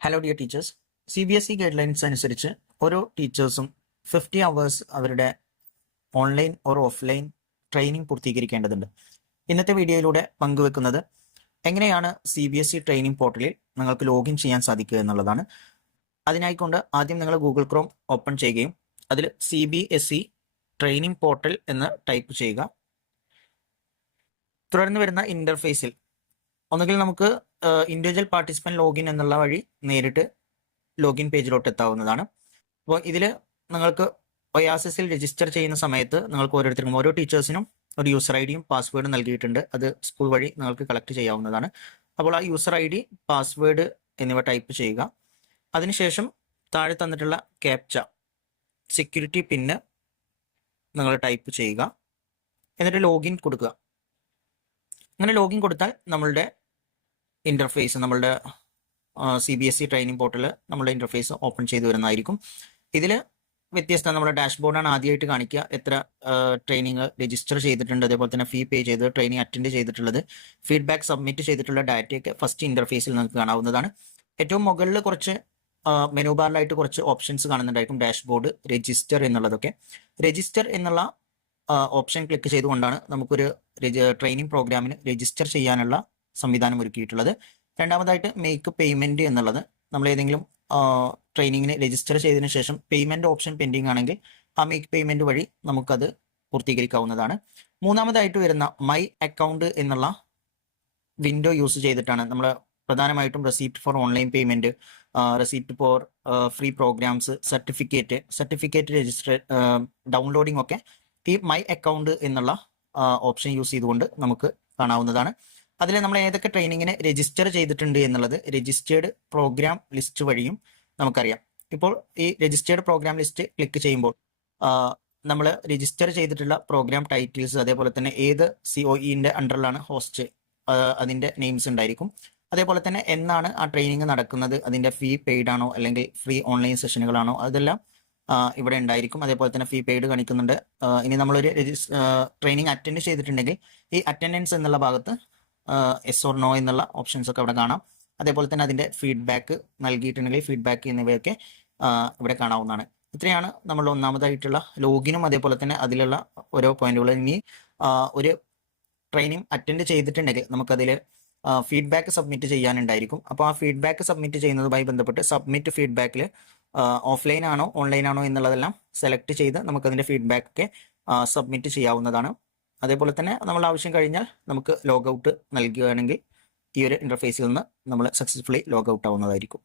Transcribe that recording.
Hello dear teachers, CBSE guide lines അനുസരിച്ച് ഓരോ ടീച്ചേഴ്സും 50 അവേഴ്സ് അവരുടെ ഓൺലൈൻ ഓർ ഓഫ്ലൈൻ ട്രെയിനിങ് പൂർത്തീകരിക്കേണ്ടതുണ്ട്. ഇന്നത്തെ വീഡിയോയിലൂടെ പങ്കുവെക്കുന്നത് എങ്ങനെയാണ് CBSE ട്രെയിനിങ് പോർട്ടലിൽ നിങ്ങൾക്ക് ലോഗിൻ ചെയ്യാൻ സാധിക്കുക എന്നുള്ളതാണ്. അതിനായിക്കൊണ്ട് ആദ്യം നിങ്ങൾ ഗൂഗിൾ ക്രോം ഓപ്പൺ ചെയ്യുകയും അതിൽ CBSE ട്രെയിനിങ് പോർട്ടൽ എന്ന് ടൈപ്പ് ചെയ്യുക. തുടർന്ന് വരുന്ന ഇൻ്റർഫേസിൽ ഒന്നുകിൽ നമുക്ക് ഇൻഡിവിജ്വൽ പാർട്ടിസിപ്പൻറ്റ് ലോഗിൻ എന്നുള്ള വഴി നേരിട്ട് ലോഗിൻ പേജിലോട്ട് എത്താവുന്നതാണ്. അപ്പോൾ ഇതിൽ നിങ്ങൾക്ക് ഒയാസിസിൽ രജിസ്റ്റർ ചെയ്യുന്ന സമയത്ത് നിങ്ങൾക്ക് ഓരോരുത്തർക്കും ഓരോ ടീച്ചേഴ്സിനും ഒരു യൂസർ ഐഡിയും പാസ്വേഡും നൽകിയിട്ടുണ്ട്. അത് സ്കൂൾ വഴി നിങ്ങൾക്ക് കളക്ട് ചെയ്യാവുന്നതാണ്. അപ്പോൾ ആ യൂസർ ID, പാസ്വേഡ് എന്നിവ ടൈപ്പ് ചെയ്യുക. അതിനുശേഷം താഴെ തന്നിട്ടുള്ള ക്യാപ്ച സെക്യൂരിറ്റി പിന്ന് നിങ്ങൾ ടൈപ്പ് ചെയ്യുക. എന്നിട്ട് ലോഗിൻ കൊടുക്കുക. അങ്ങനെ ലോഗിൻ കൊടുത്താൽ നമ്മളുടെ ഇൻ്റർഫേസ്, നമ്മളുടെ CBSE ട്രെയിനിങ് പോർട്ടൽ നമ്മളുടെ ഇൻ്റർഫേസ് ഓപ്പൺ ചെയ്ത് വരുന്നതായിരിക്കും. ഇതിൽ വ്യത്യസ്ത നമ്മുടെ ഡാഷ്ബോർഡാണ് ആദ്യമായിട്ട് കാണിക്കുക. എത്ര ട്രെയിനിങ് രജിസ്റ്റർ ചെയ്തിട്ടുണ്ട്, അതേപോലെ തന്നെ ഫീ പേ ചെയ്ത് ട്രെയിനിങ് അറ്റൻഡ് ചെയ്തിട്ടുള്ളത്, ഫീഡ്ബാക്ക് സബ്മിറ്റ് ചെയ്തിട്ടുള്ള ഡാറ്റയൊക്കെ ഫസ്റ്റ് ഇൻ്റർഫേസിൽ നിങ്ങൾക്ക് കാണാവുന്നതാണ്. ഏറ്റവും മുകളിൽ കുറച്ച് മെനു ബാറിലായിട്ട് കുറച്ച് ഓപ്ഷൻസ് കാണുന്നുണ്ടായിരിക്കും. ഡാഷ്ബോർഡ്, രജിസ്റ്റർ എന്നുള്ളതൊക്കെ. രജിസ്റ്റർ എന്നുള്ള ഓപ്ഷൻ ക്ലിക്ക് ചെയ്തുകൊണ്ടാണ് നമുക്കൊരു ട്രെയിനിങ് പ്രോഗ്രാമിന് രജിസ്റ്റർ ചെയ്യാനുള്ള സംവിധാനം ഒരുക്കിയിട്ടുള്ളത്. രണ്ടാമതായിട്ട് മേക്ക് പേയ്മെൻറ്റ് എന്നുള്ളത്, നമ്മൾ ഏതെങ്കിലും ട്രെയിനിങ്ങിന് രജിസ്റ്റർ ചെയ്തതിന് ശേഷം പേയ്മെൻറ്റ് ഓപ്ഷൻ പെൻഡിങ് ആണെങ്കിൽ ആ മേക്ക് പേയ്മെൻറ്റ് വഴി നമുക്കത് പൂർത്തീകരിക്കാവുന്നതാണ്. മൂന്നാമതായിട്ട് വരുന്ന മൈ അക്കൗണ്ട് എന്നുള്ള വിൻഡോ യൂസ് ചെയ്തിട്ടാണ് നമ്മൾ പ്രധാനമായിട്ടും receipt for online payment, receipt for free programs, certificate register, downloading ഒക്കെ ഈ മൈ അക്കൗണ്ട് എന്നുള്ള ഓപ്ഷൻ യൂസ് ചെയ്തുകൊണ്ട് നമുക്ക് കാണാവുന്നതാണ്. അതിൽ നമ്മൾ ഏതൊക്കെ ട്രെയിനിങ്ങിന് രജിസ്റ്റർ ചെയ്തിട്ടുണ്ട് എന്നുള്ളത് രജിസ്റ്റേർഡ് പ്രോഗ്രാം ലിസ്റ്റ് വഴിയും നമുക്കറിയാം. ഇപ്പോൾ ഈ രജിസ്റ്റേർഡ് പ്രോഗ്രാം ലിസ്റ്റ് ക്ലിക്ക് ചെയ്യുമ്പോൾ നമ്മൾ രജിസ്റ്റർ ചെയ്തിട്ടുള്ള പ്രോഗ്രാം ടൈറ്റിൽസ്, അതേപോലെ തന്നെ ഏത് COEൻ്റെ അണ്ടറിലാണ് ഹോസ്റ്റ്, അതിൻ്റെ നെയിംസ് ഉണ്ടായിരിക്കും. അതേപോലെ തന്നെ എന്നാണ് ആ ട്രെയിനിങ് നടക്കുന്നത്, അതിൻ്റെ ഫീ പെയ്ഡ് ആണോ അല്ലെങ്കിൽ ഫ്രീ ഓൺലൈൻ സെഷനുകളാണോ, അതെല്ലാം ഇവിടെ ഉണ്ടായിരിക്കും. അതേപോലെ തന്നെ ഫീ പെയ്ഡ് കാണിക്കുന്നുണ്ട്. ഇനി നമ്മളൊരു ട്രെയിനിങ് അറ്റൻഡ് ചെയ്തിട്ടുണ്ടെങ്കിൽ ഈ അറ്റൻഡൻസ് എന്നുള്ള ഭാഗത്ത് yes or no എന്നുള്ള ഓപ്ഷൻസ് ഒക്കെ അവിടെ കാണാം. അതേപോലെ തന്നെ അതിൻ്റെ ഫീഡ്ബാക്ക് നൽകിയിട്ടുണ്ടെങ്കിൽ ഫീഡ്ബാക്ക് എന്നിവയൊക്കെ ഇവിടെ കാണാവുന്നതാണ്. ഇത്രയാണ് നമ്മൾ ഒന്നാമതായിട്ടുള്ള ലോഗിനും അതേപോലെ തന്നെ അതിലുള്ള ഓരോ പോയിന്റുകൾ. ഇനി ഒരു ട്രെയിനിങ് അറ്റൻഡ് ചെയ്തിട്ടുണ്ടെങ്കിൽ നമുക്കതിൽ ഫീഡ്ബാക്ക് സബ്മിറ്റ് ചെയ്യാനുണ്ടായിരിക്കും. അപ്പോൾ ആ ഫീഡ്ബാക്ക് സബ്മിറ്റ് ചെയ്യുന്നതുമായി ബന്ധപ്പെട്ട് സബ്മിറ്റ് ഫീഡ്ബാക്കിൽ ഓഫ്ലൈൻ ആണോ ഓൺലൈൻ ആണോ എന്നുള്ളതെല്ലാം സെലക്ട് ചെയ്ത് നമുക്കതിൻ്റെ ഫീഡ്ബാക്ക് സബ്മിറ്റ് ചെയ്യാവുന്നതാണ്. അതേപോലെ തന്നെ നമ്മൾ ആവശ്യം കഴിഞ്ഞാൽ നമുക്ക് ലോഗൗട്ട് നൽകുകയാണെങ്കിൽ ഈ ഒരു ഇൻ്റർഫേസിൽ നിന്ന് നമ്മൾ സക്സസ്ഫുള്ളി ലോഗൗട്ട് ആവുന്നതായിരിക്കും.